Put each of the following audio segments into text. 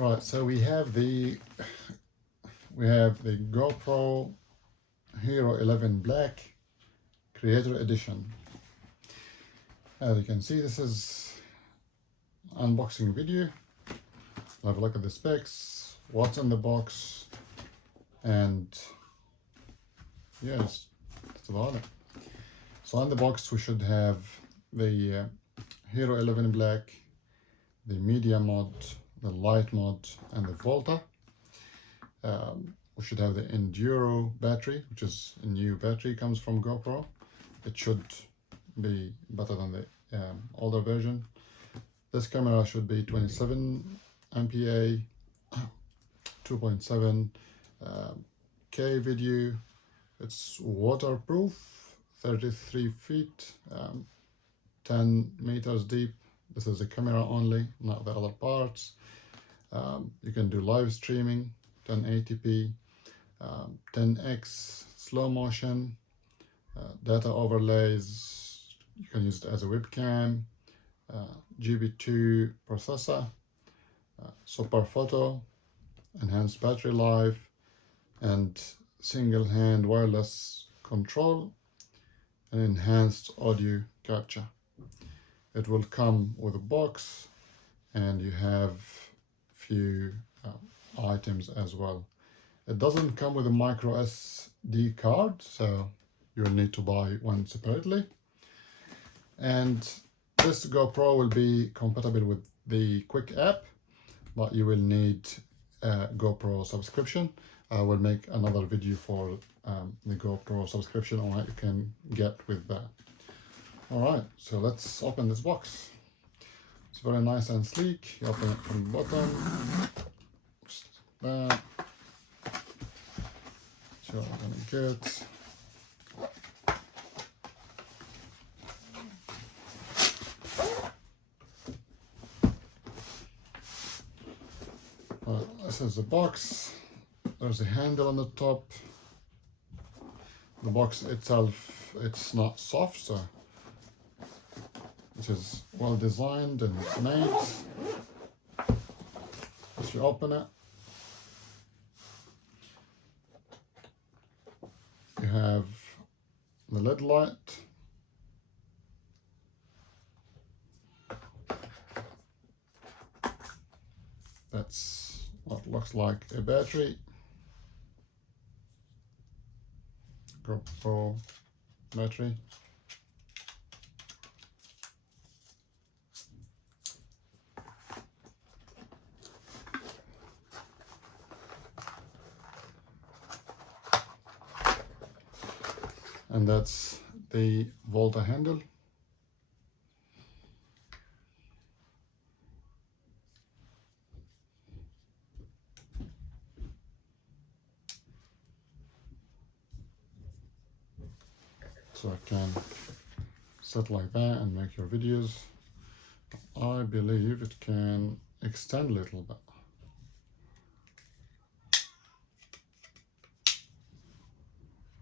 All right, so we have the GoPro Hero 11 Black Creator Edition. As you can see, this is unboxing video. Have a look at the specs, what's in the box, and yes, that's about it. So in the box we should have the Hero 11 Black, the Media mod, the Light mod, and the Volta. We should have the Enduro battery, which is a new battery, comes from GoPro. It should be better than the older version. This camera should be 27 MPA, 2.7 K video. It's waterproof, 33 feet, 10 meters deep. This is the camera only, not the other parts. You can do live streaming, 1080p, 10x slow motion, data overlays. You can use it as a webcam, GB2 processor, super photo, enhanced battery life, and single hand wireless control and enhanced audio capture. It will come with a box, and you have few items as well. It doesn't come with a micro SD card, so you'll need to buy one separately. And this GoPro will be compatible with the Quick app, but you will need a GoPro subscription. I will make another video for the GoPro subscription on what you can get with that. All right, so let's open this box. It's very nice and sleek. You open it from the bottom, just like that. So I'm gonna get this is the box. There's a handle on the top. The box itself, it's not soft, so it is well designed and made. As you open it, you have the LED light, that's what looks like a battery, GoPro battery. And that's the Volta handle. So I can set like that and make your videos. I believe it can extend a little bit.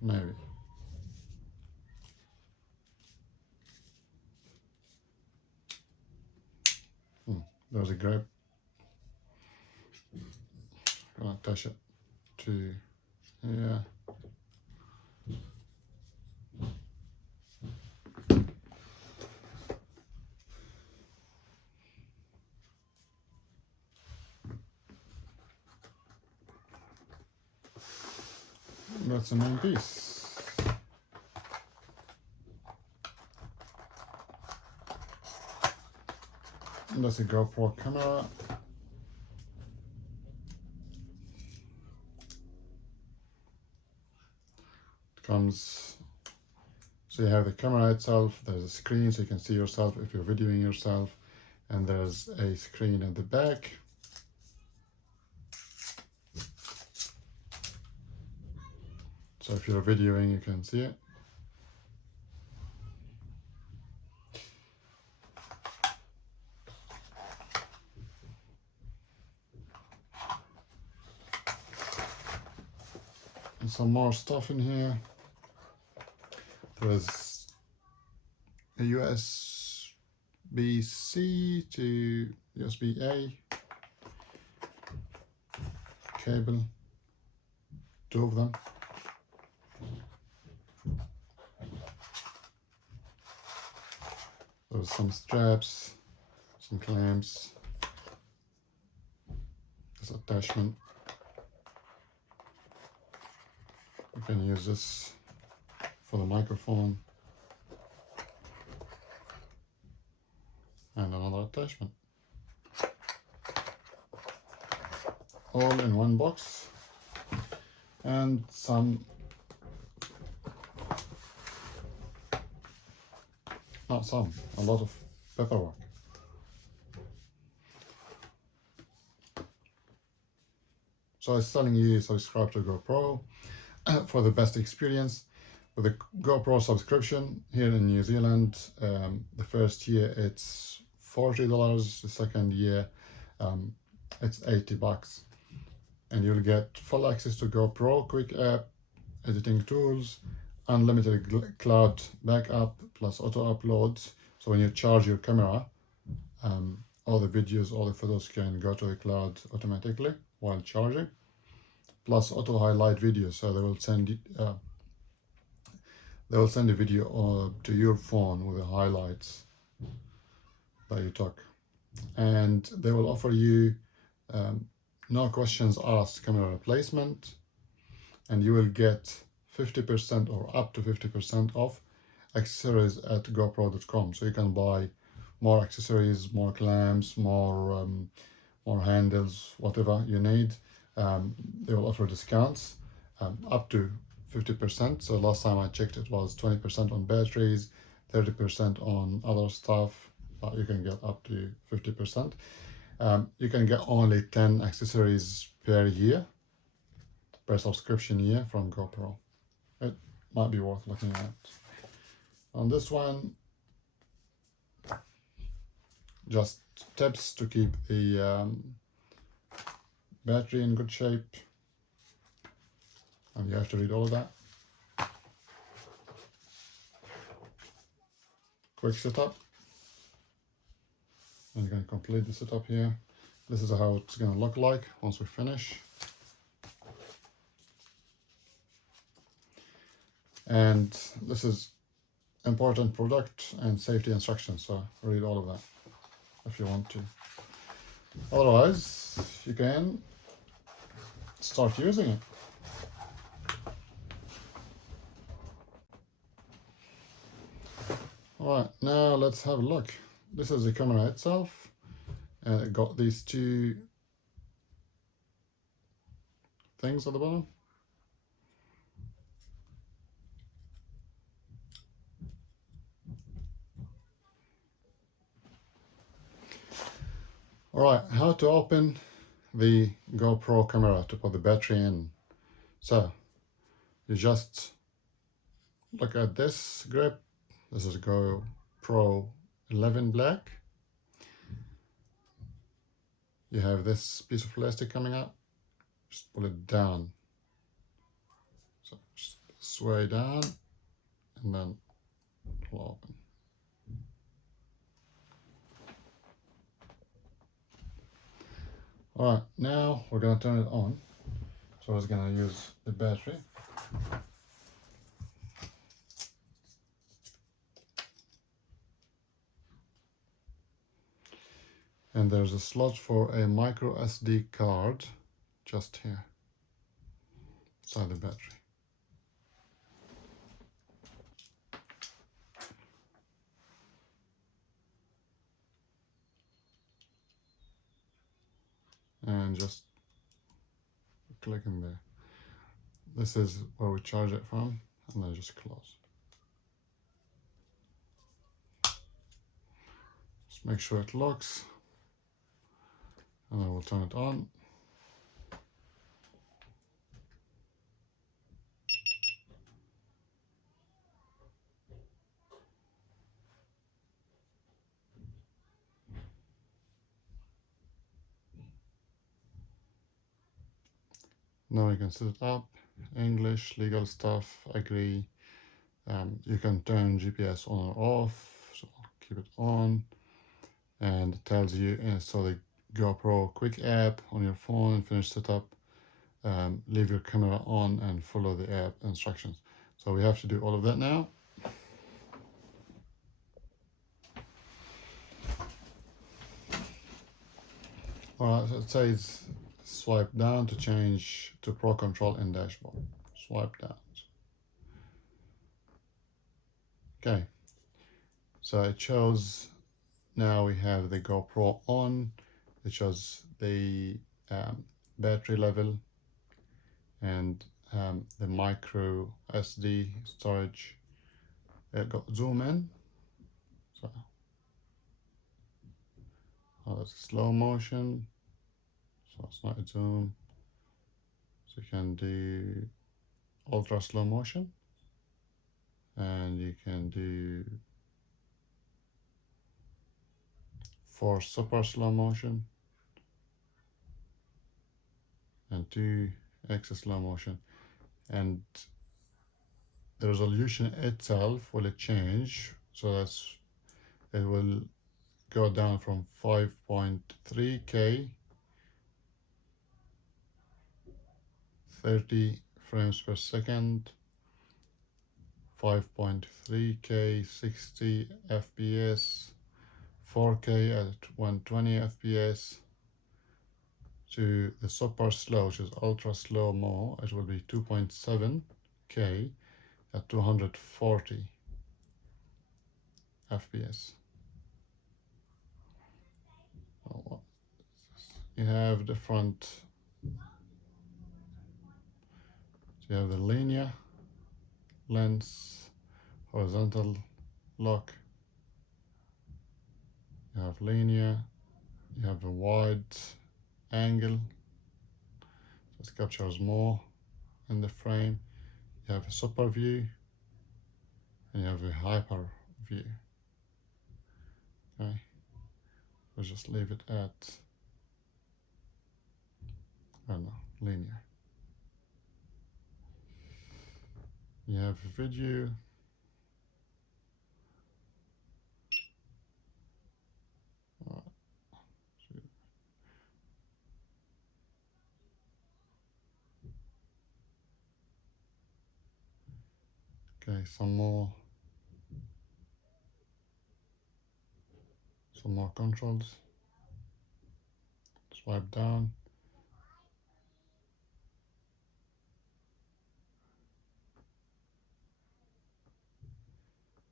Maybe. There's a grip. I'm gonna attach it to here. That's the main piece. And that's a GoPro camera. It comes, so you have the camera itself, there's a screen so you can see yourself if you're videoing yourself, and there's a screen at the back. So if you're videoing, you can see it. And some more stuff in here. There's a USB-C to USB-A. cable, 2 of them. There's some straps, some clamps, this attachment. You can use this for the microphone, and another attachment. All in one box, and a lot of paperwork. So I was telling you, subscribe to GoPro for the best experience. With the GoPro subscription here in New Zealand, the first year it's $40, the second year it's $80, and you'll get full access to GoPro, quick app, editing tools, unlimited cloud backup, plus auto uploads. So when you charge your camera, all the videos, all the photos can go to the cloud automatically while charging, plus auto highlight videos. So they will send a video to your phone with the highlights that you took, and they will offer you no questions asked camera replacement, and you will get 50% or up to 50% off accessories at GoPro.com. So you can buy more accessories, more clamps, more handles, whatever you need. They will offer discounts up to 50%. So last time I checked, it was 20% on batteries, 30% on other stuff, but you can get up to 50%. You can get only 10 accessories per subscription year from GoPro. It might be worth looking at. On this one, just tips to keep the battery in good shape, and you have to read all of that. Quick setup, and you can complete the setup here. This is how it's going to look like once we finish. And this is important product and safety instructions, so read all of that if you want to. Otherwise, you can start using it. Alright, now let's have a look. This is the camera itself, and it got these 2 things at the bottom. Alright, how to open the GoPro camera to put the battery in. So you just look at this grip. This is GoPro 11 black. You have this piece of plastic coming out. Just pull it down. So just sway down, and then it will open. Alright, now we're going to turn it on. So I was going to use the battery. And there's a slot for a micro SD card just here, inside the battery. And just click in there. This is where we charge it from, and then just close. Just make sure it locks, and then we'll turn it on. Now you can set it up, English, legal stuff, agree. You can turn GPS on or off, so I'll keep it on. And it tells you, so the GoPro quick app on your phone, finish setup, leave your camera on and follow the app instructions. So we have to do all of that now. All right, so it says swipe down to change to Pro Control in dashboard. Swipe down. Okay, so it shows now we have the GoPro on. It shows the battery level and the micro SD storage. It got zoom in. So that's slow motion. So it's not a zoom. So you can do ultra slow motion, and you can do for super slow motion and 2x slow motion, and the resolution itself will change, so that's it will go down from 5.3K 30 frames per second, 5.3K 60 FPS, 4K at 120 FPS, to the super slow, which is ultra slow mo. It will be 2.7K at 240 FPS. You have different, you have the linear lens, horizontal lock, you have linear, you have a wide angle, so it captures more in the frame, you have a super view, and you have a hyper view. Okay, we'll just leave it at, I don't know, linear. You have a video, okay, some more controls. Swipe down.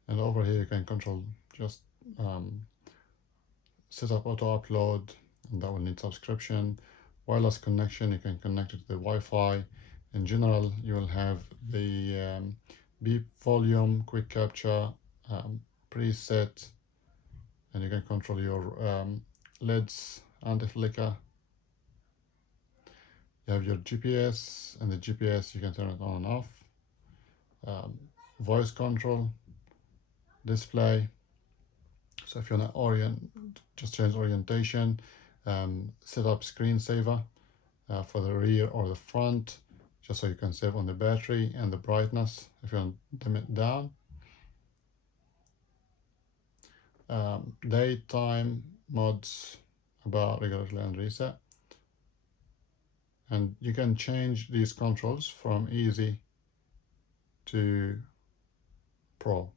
And over here you can control just set up auto upload, and that will need subscription. Wireless connection, you can connect it to the Wi-Fi. In general, you will have the beep volume, quick capture, preset, and you can control your LEDs anti-flicker. You have your GPS, and the GPS you can turn it on and off. Voice control, display. So if you want to just change orientation, set up screensaver for the rear or the front, just so you can save on the battery and the brightness if you want to dim it down. Daytime modes, about, regularly, and reset. And you can change these controls from easy to pro.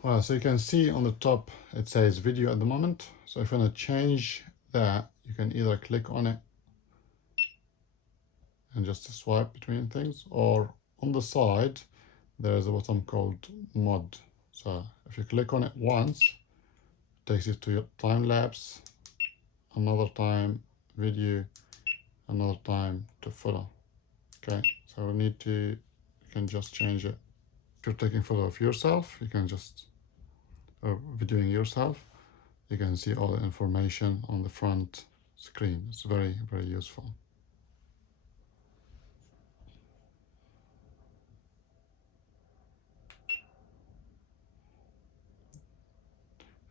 Well, so you can see on the top it says video at the moment. So if you want to change that, you can either click on it and just swipe between things, or on the side there is a button called mod. So if you click on it once, it takes you to your time lapse, another time video, another time to photo. Okay, so we need to, you can just change it. If you're taking photo of yourself, you can just, or videoing yourself, you can see all the information on the front screen. It's very, very useful.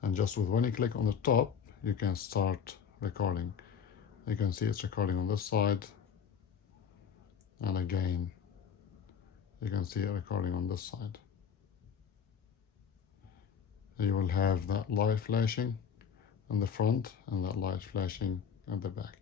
And just with one click on the top, you can start recording. You can see it's recording on this side, And again, you can see it recording on this side. You will have that light flashing on the front and that light flashing at the back.